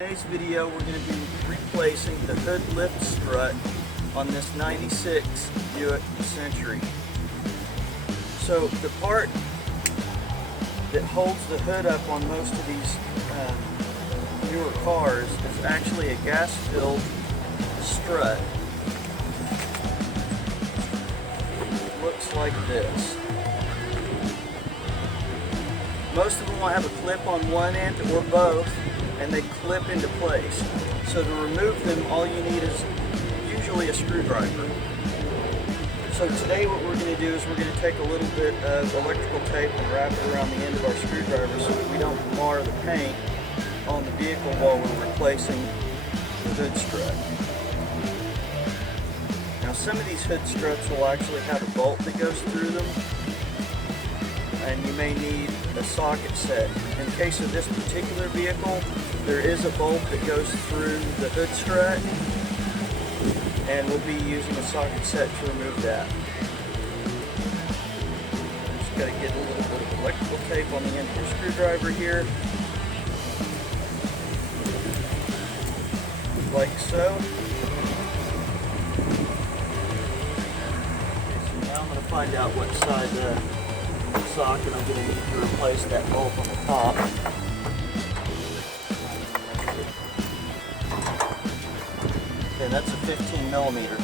In today's video, we're going to be replacing the hood lift strut on this 96 Buick Century. So the part that holds the hood up on most of these newer cars is actually a gas-filled strut. It looks like this. Most of them will have a clip on one end or both, and they clip into place. So to remove them, all you need is usually a screwdriver. So today what we're going to do is we're going to take a little bit of electrical tape and wrap it around the end of our screwdriver so that we don't mar the paint on the vehicle while we're replacing the hood strut. Now some of these hood struts will actually have a bolt that goes through them, and you may need a socket set. In the case of this particular vehicle, there is a bolt that goes through the hood strut, and we'll be using a socket set to remove that. Just got to get a little bit of electrical tape on the end of your screwdriver here, like so. So now I'm going to find out what side socket I'm going to need to replace that bolt on the top. Okay, that's a 15 millimeter.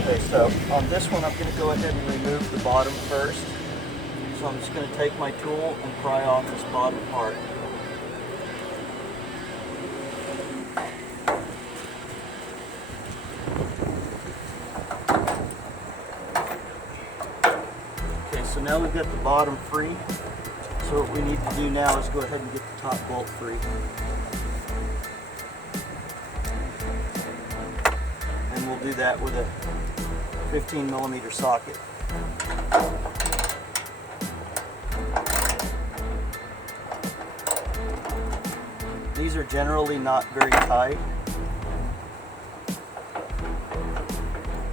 Okay, so on this one I'm going to go ahead and remove the bottom first. So I'm just going to take my tool and pry off this bottom part. So now we've got the bottom free, so what we need to do now is go ahead and get the top bolt free. And we'll do that with a 15 millimeter socket. These are generally not very tight,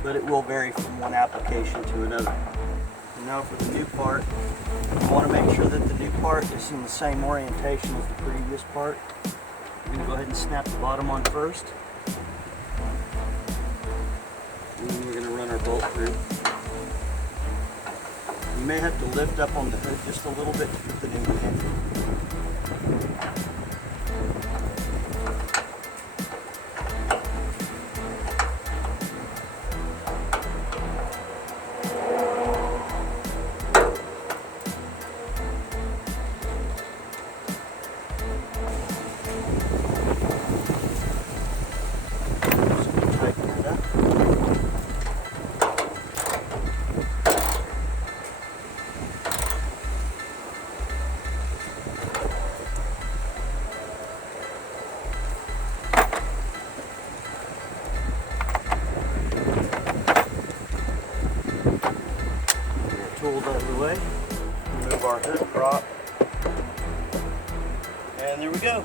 but it will vary from one application to another. Now for the new part, you want to make sure that the new part is in the same orientation as the previous part. We're going to go ahead and snap the bottom on first. And then we're going to run our bolt through. You may have to lift up on the hood just a little bit to put the new one in. Tools out of the way, remove our hood prop, and there we go.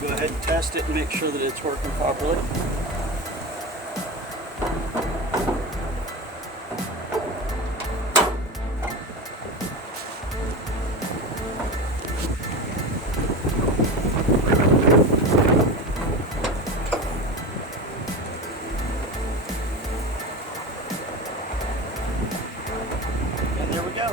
Go ahead and test it and make sure that it's working properly. Go.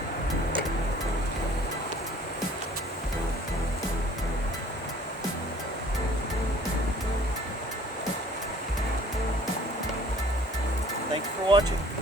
Thank you for watching.